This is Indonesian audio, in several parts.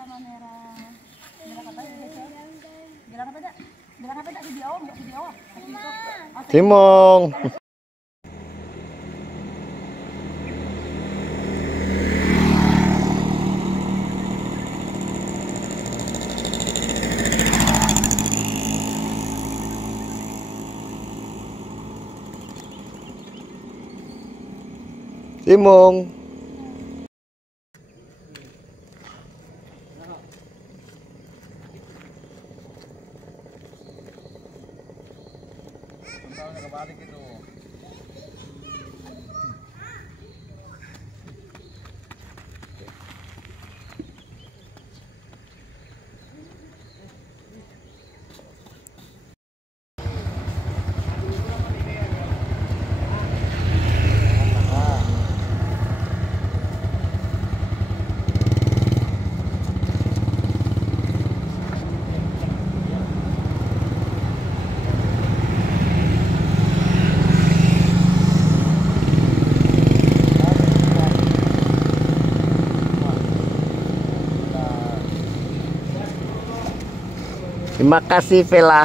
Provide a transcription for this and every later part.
sama merah. Merah apa ya? Bilang apa dak? Bilang apa dak video? Enggak video. Timong. Timong. Bentarnya kebalik itu. Terima kasih Vela.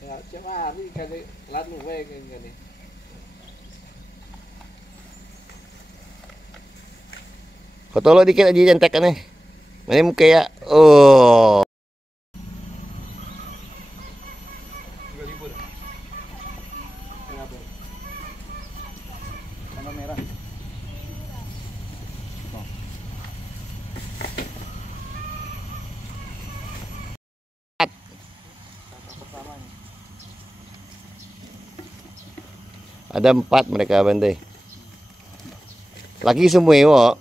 Ya, tiap hari kali lanu wae ngene. Kotolo dikit aja jentek nih. Ini muka ya. Oh. Juga libur. Kenapa? Tanggal merah. Oh. Ada 4 mereka Bante. Laki semua ya, Wak.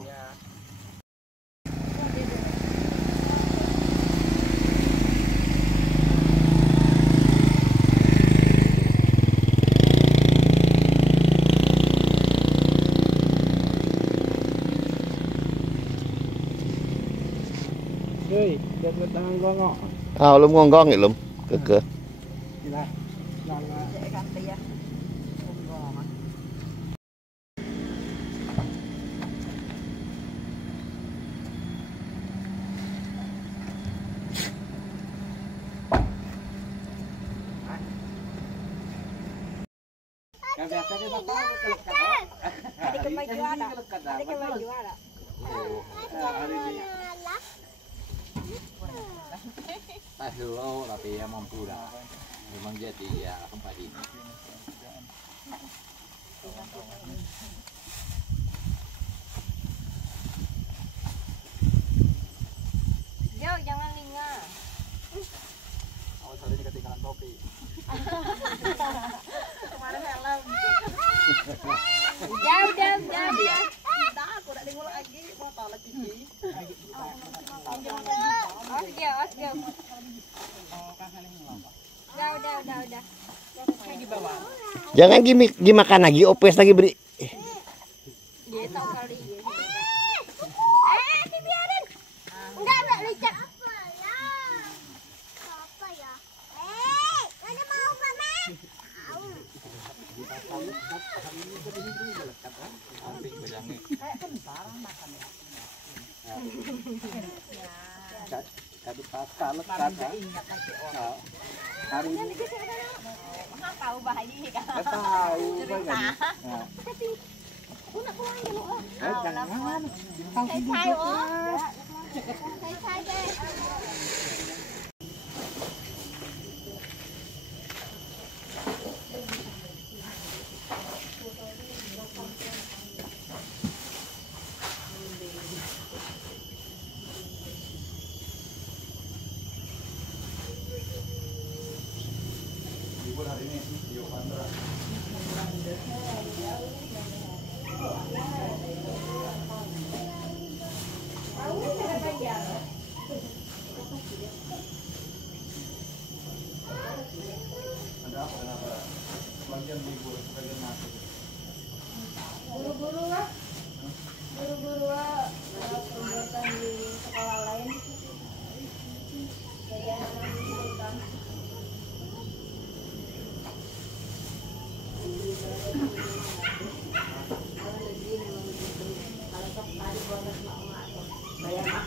Hei, lihat tangan gua ngok. Ah, belum ngonggong ya, belum. Keke. Gila. Lala. Tadi kemajuan ada. Tadi kemajuan ada. Hari ini. Tas dulu tapi ya mampu dah. Memang jadi ya tempat ini. Yo, jangan lingah. Awas tadi ketinggalan topi. Kemarin helm. Jauh. Dah, aku udah dengar lagi. Mau tahu lagi sih. Os jauh. Udah. Jangan gimakan lagi, opes lagi beri. Dia tahu kali. Dibiarin. Enggak licet. Apa ya? Ada mau mama. Kadu pasal lekat. Hari ini Tahu bahaya kan? tahu kan. Jangan. Sai deh.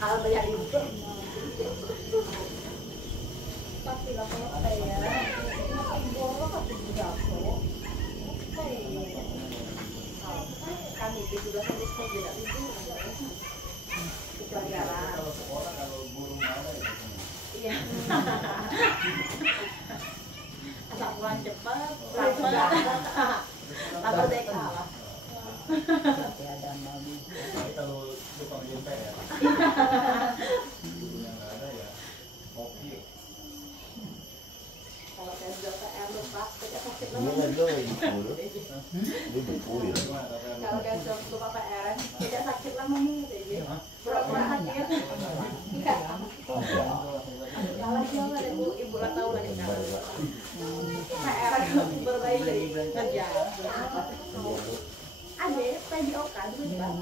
mahal bayar itu. Pasti lah kalau saya borok atau berapa? Kami itu sudah sampai beda itu. Kecuali jalan. Iya. Asal pulang cepat, lapar deh kalah. Ada mami. Kalau tukang jempet ya. Yang nggak ada ya. Kopi. Kalau saya jual PR lupa, kita sakit Ini lagi. lagi dong di mulut. Ini beku ya. Kalau dia jual lupa PR, tidak sakit lama nih, jadi pura-pura sakit. Enggak. Kalau dia ada ibu lah tahu lagi kan. PR berbaik dari kerja. Ada PBOK dulu kan.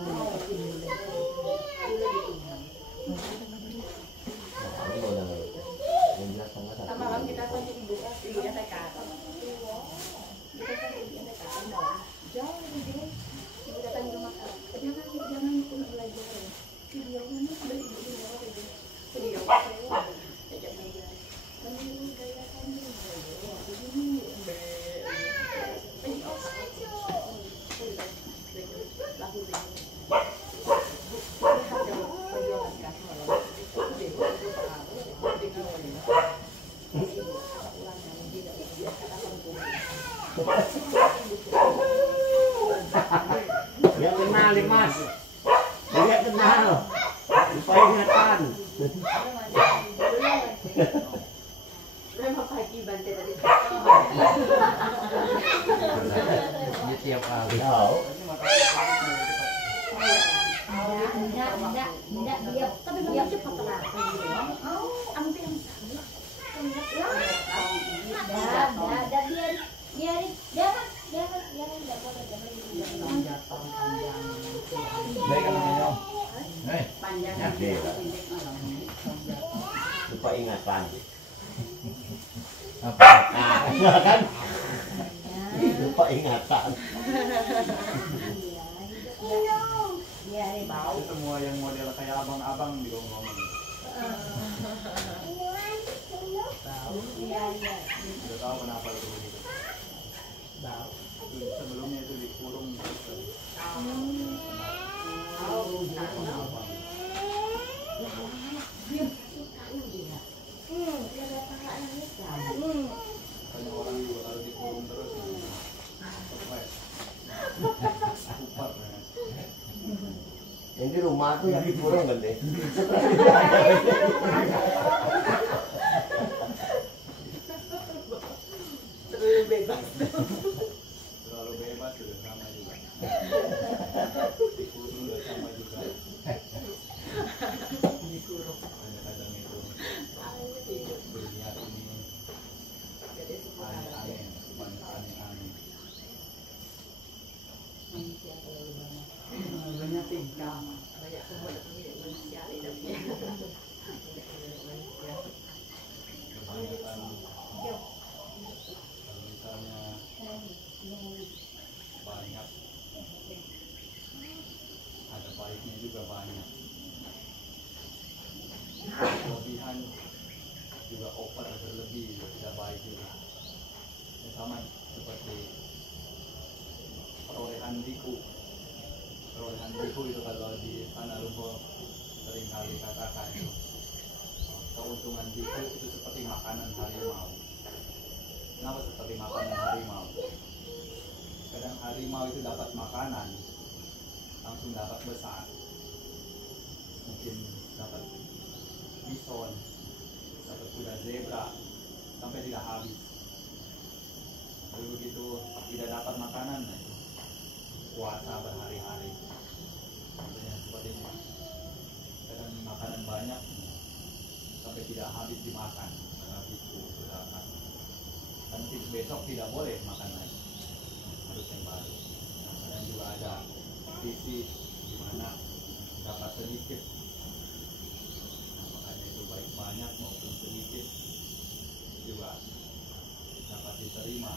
Malam kita kunjung ibunya saya kata. Kita kan ibunya saya kata. Jauh ibu. Ibu datang ke rumah. Jangan ikut belajar. Video mana beli video itu. Video saya. Sejak meja. Mending gaya kami. Begini. Dia kenal nih mas, dia kenal, lupa ingatan. Memang pagi bantai tadi. Ini tiap kali. Tahu? Enggak dia, tapi dia cepat lah. Hampir Baik kan namanya. Lupa ingatan. Apa? Nah, kan? Lupa ingatan. Itu semua yang model kayak abang-abang di ngomong. Udah tahu kenapa itu begitu. Sebelumnya itu dikurung terus. Banyak orang juga kalau dikurung terus. Super ya. Yang di rumah tuh yang dikurung kan deh. terlalu bebas. Terlalu bebas sudah sama juga. Dikurung sudah sama juga. Kadang-kadang itu berniat ini aneh-aneh, banyak aneh-aneh. Banyak tingkah, banyak semua tidak manusia tidak Kebanyakan kalau misalnya banyak ada baiknya juga banyak, kelebihan juga over berlebih juga tidak baik juga. Ya, sama seperti perolehan biku itu kalau di Tanah Lumbo sering kali katakan itu keuntungan biku itu seperti makanan harimau. Kenapa seperti makanan harimau? Kadang harimau itu dapat makanan langsung dapat besar, mungkin dapat bison, dapat kuda zebra sampai tidak habis. Lalu begitu tidak dapat makanan, nah itu puasa berhari-hari. Contohnya seperti ini. Kadang makanan banyak sampai tidak habis dimakan karena itu sudah akan. Dan besok tidak boleh makan lagi, harus yang baru. Nah, kadang juga ada sisi di mana dapat sedikit. Nah, makanya itu baik banyak maupun sedikit juga dapat diterima.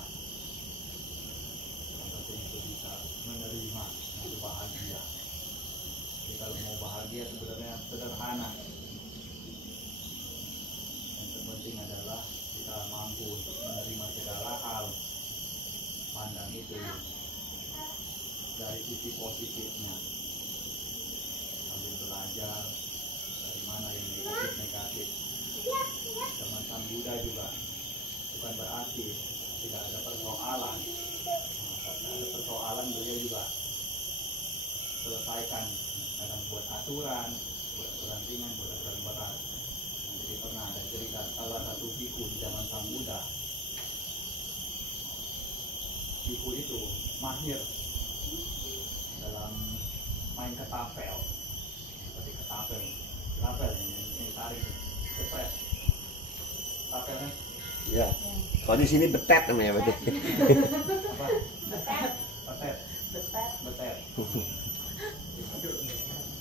Yang penting itu bisa menerima, itu bahagia. Jadi kalau mau bahagia dia sebenarnya sederhana. Yang terpenting adalah kita mampu untuk menerima segala hal, pandang itu dari sisi positifnya, sambil belajar dari mana yang negatif. Zaman Sang Buddha juga bukan berarti tidak ada persoalan. Ada persoalan beliau juga selesaikan, kadang buat aturan ringan, buat aturan berat. Jadi pernah ada cerita salah satu biku di zaman Sang Buddha. Biku itu mahir dalam main ketapel, seperti ketapel yang ditarik, cepet, ketapel kan? Ya. Kalau di sini betet namanya berarti. Apa? Betet. Betet.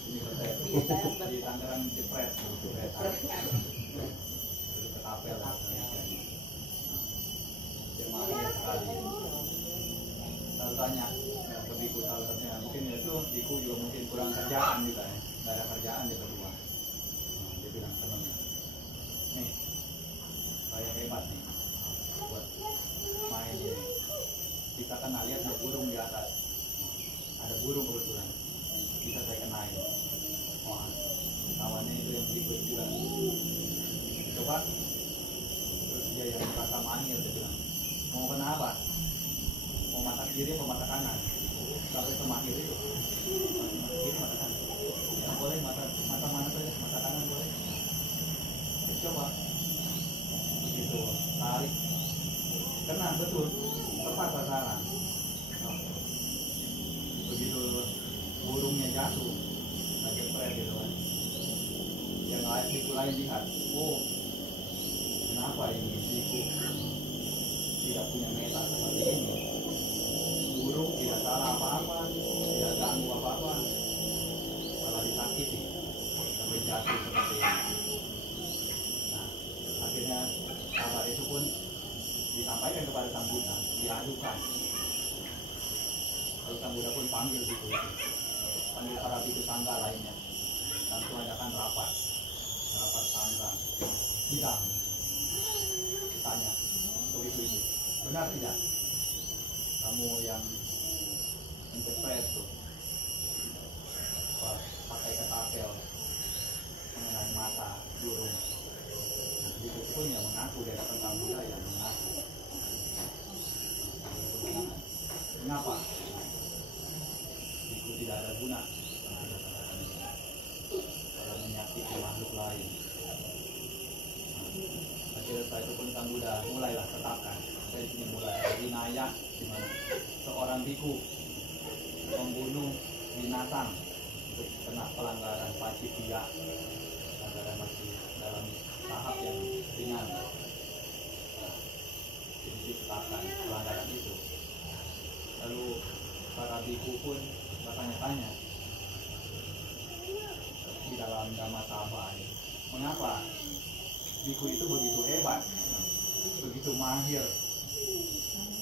Ini betet. Di Tangerang jepret. Ketapel. Yang mahir sekali. Kalau tanya, ke biku salah satunya mungkin itu biku juga mungkin kurang kerjaan juga ya. Nggak ada kerjaan dia berdua. Dia bilang temennya, nih, saya hebat nih buat main ini. Kita kan lihat ada burung di atas, ada burung kebetulan, bisa saya kenain. Wah, kawannya itu yang ikut juga. Coba, terus dia yang merasa mahir, dia bilang, mau kenapa? Mau mata kiri atau mata kanan? Sampai semahir itu, mata kiri mata kanan. Ya boleh mata mana saja, mata kanan boleh. Coba, begitu tarik. Kena betul, tepat sasaran. Begitu burungnya jatuh, lagi jepret gitu kan. Yang lain siku lain lihat, oh kenapa ini siku tidak punya meta seperti ini? Burung tidak salah apa-apa, tidak ganggu apa-apa, malah disakiti sampai jatuh seperti ini. Nah, akhirnya kabar itu pun disampaikan kepada Sang Buddha, diadukan. Lalu Sang Buddha pun panggil biku itu, panggil para biku sangga lainnya, langsung adakan rapat sangga, sidang, tanya ke biku itu, benar tidak kamu yang menjepret tuh pakai ketapel mengenai mata burung? Itu pun yang mengaku dia dapat Sang Buddha yang mengaku. Kenapa? Itu tidak ada guna kalau menyakiti makhluk lain. Akhirnya setelah itu pun Sang Buddha mulailah tetapkan. Dari sini mulai winaya, di mana seorang biku membunuh binatang untuk kena pelanggaran pacittiya, pelanggaran masih dalam tahap yang ringan. Jadi ditetapkan pelanggaran itu. Lalu para biku pun bertanya-tanya di dalam Dhammasabha ini, mengapa biku itu begitu hebat, begitu mahir,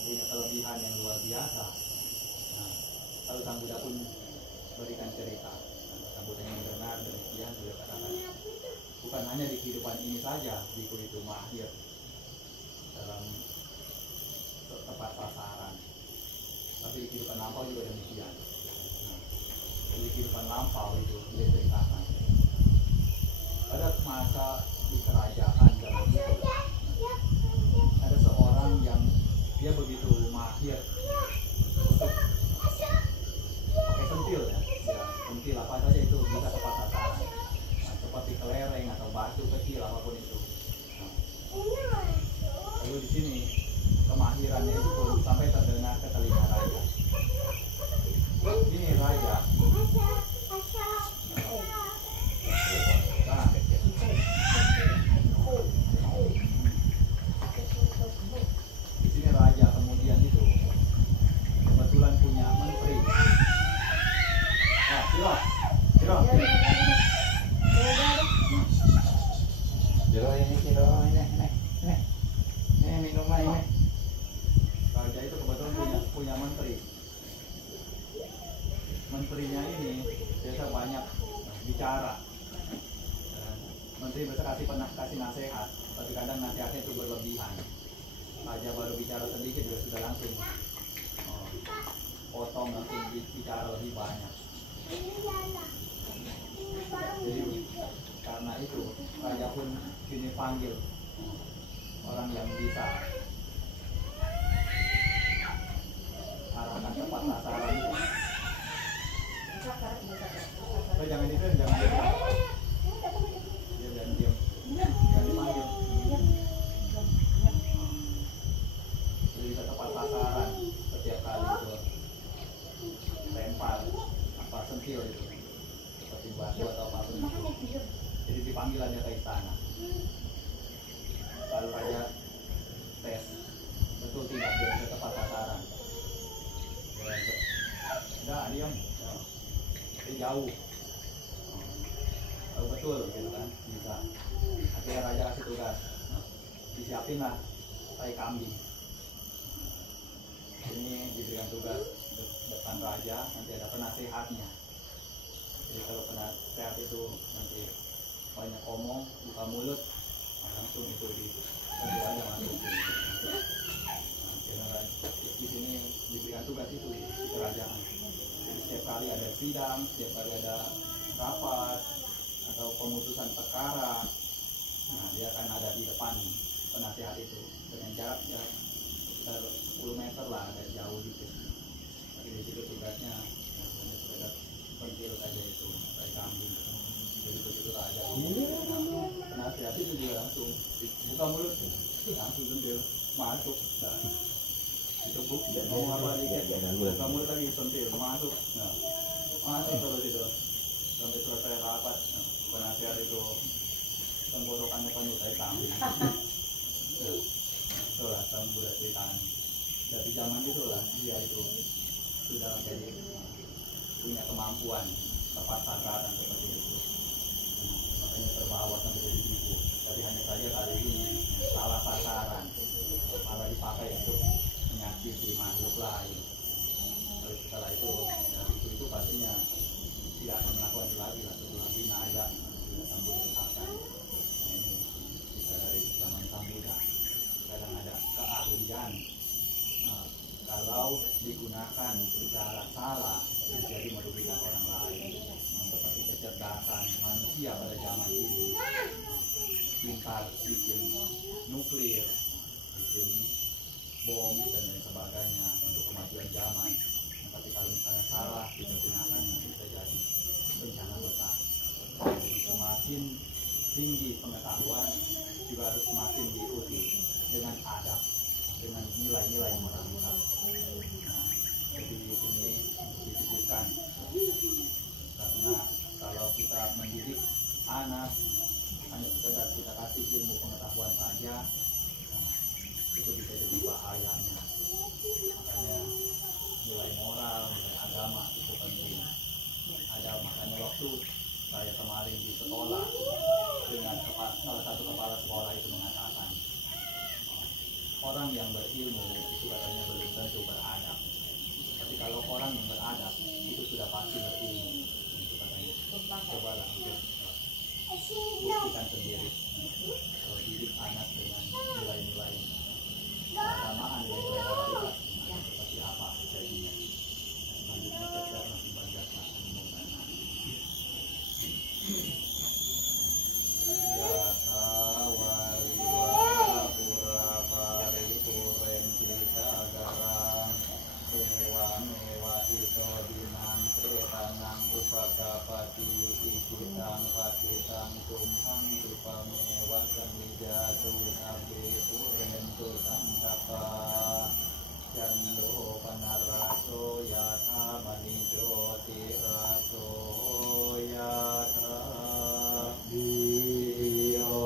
punya kelebihan yang luar biasa. Nah, lalu Sang Buddha pun berikan cerita. Sang Buddha yang mendengar demikian sudah katakan, bukan hanya di kehidupan ini saja biku itu mahir dalam tepat sasaran, tapi di kehidupan lampau juga demikian. Nah, di kehidupan lampau itu dia ceritakan pada masa di kerajaan zaman itu ada seorang yang dia begitu mahir untuk pakai sentil ya, sentil apa saja itu bisa tepat sasaran. Nah, seperti kelereng atau batu kecil apapun itu. Nah, lalu di sini kemahirannya itu pun sampai terdengar ke telinga raja. Ini raja. Nah, di sini raja kemudian itu kebetulan punya menteri. Nah, Ciro. Ini minuman ini. Raja itu kebetulan punya menteri. Menterinya ini biasa banyak bicara. Menteri besar kasih nasihat, tapi kadang nasihatnya itu berlebihan. Raja baru bicara sedikit juga sudah langsung potong, langsung bicara lebih banyak. Jadi karena itu raja pun kini panggil orang yang bisa arahkan tepat sasaran itu. Jangan itu, jangan diam. Dia jangan diam, jangan dipanggil. Jadi bisa tepat sasaran setiap kali itu lempar apa sentil itu, seperti batu atau apapun itu. Jadi dipanggil aja ke istana. Lalu raja tes betul tidak dia bisa tepat sasaran. Enggak, diam. Jauh. Kalau betul gitu kan, bisa. Akhirnya raja kasih tugas, disiapin lah tai kambing. Ini diberikan tugas depan raja, nanti ada penasehatnya. Jadi kalau penasehat itu nanti banyak omong, buka mulut, langsung itu tentu aja masuk. Nah, di sini diberikan tugas itu di kerajaan. Jadi setiap kali ada sidang, setiap kali ada rapat atau pemutusan perkara, nah dia akan ada di depan penasehat itu dengan jarak ya sekitar 10 meter lah, agak jauh dikit. Tapi di situ tugasnya hanya sekedar pentil saja itu tai kambing. Jadi begitu raja penasehat itu juga langsung buka mulut, langsung pentil masuk. Nah, itu bukti mau apa dikit, buka mulut lagi pentil masuk. Nah, masuk terus itu sampai selesai rapat. Nah, penasehat itu tenggorokannya penuh tai kambing. Itulah tahun bulan ceritaan. Dari zaman itulah dia itu sudah jadi punya kemampuan tepat sasaran seperti itu. Makanya terbawa sampai jadi ibu. Tapi hanya saja kali ini salah sasaran, malah dipakai untuk menyakiti makhluk lain. Lalu setelah itu, itu pastinya tidak akan melakukan itu lagi lah. Setelah binaya sudah sambut akan. Nah, ini bisa dari zaman Sambuda. Kadang ada keahlian. Kalau digunakan secara salah menjadi merugikan orang lain, seperti kecerdasan manusia pada zaman ini, pintar bikin nuklir, bikin bom dan lain sebagainya untuk kemajuan zaman. Tapi kalau misalnya salah digunakan bisa jadi bencana besar. Jadi semakin tinggi pengetahuan juga harus semakin diikuti dengan adab, dengan nilai-nilai moralitas. Nah, jadi ini dititipkan karena kalau kita mendidik anak hanya sekedar kita kasih ilmu pengetahuan saja, nah, itu bisa jadi bahayanya. Makanya nilai moral, nilai agama itu penting. Makanya waktu saya kemarin di sekolah dengan salah satu kepala sekolah itu mengatakan orang yang berilmu itu katanya belum tentu beradab. Tapi kalau orang yang beradab itu sudah pasti berilmu. Itu katanya. Cobalah untuk buktikan sendiri. Kalau didik anak dengan nilai-nilai keagamaan, nilai-nilai moralitas, seperti apa jadinya. Selanjutnya cerdas masih banyak masih menggunakan. Upakapati ikitang patitang tumhang tupamewa samijatu nabe purentu sangkapa jando panaraso yatha manijo tiraso yatha diyo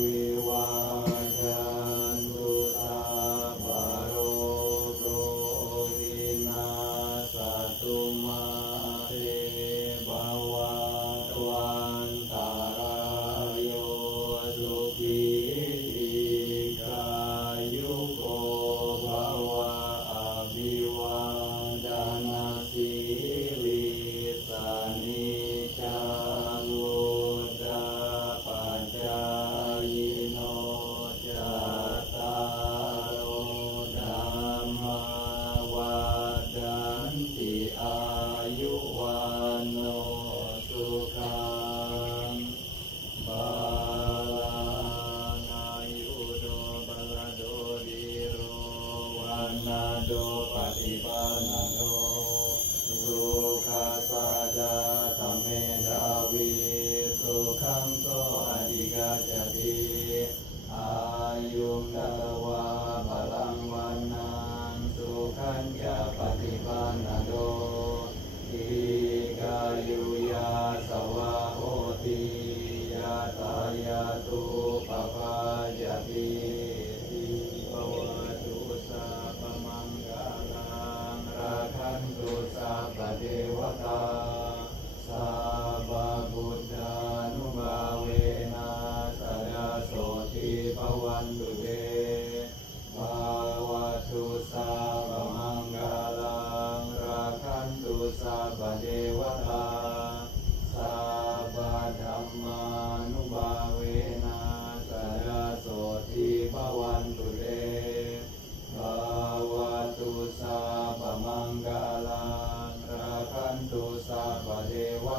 wiwajan tutabaro provina satuma Abiwadana Silisa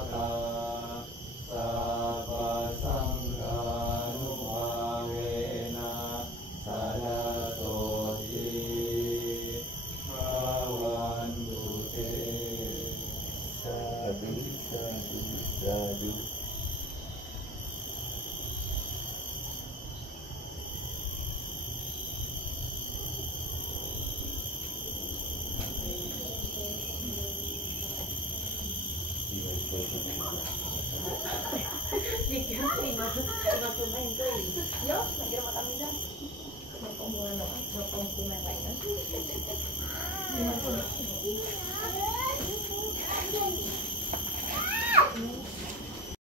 Sata Sapa Sangkanupavena Sadasoti Bhavantu Te. Sadu, sadu, sadu. Jika lima pemain itu, yo, lagi rumah kami dah. Pertemuan doang, pertemuan lainnya. 50.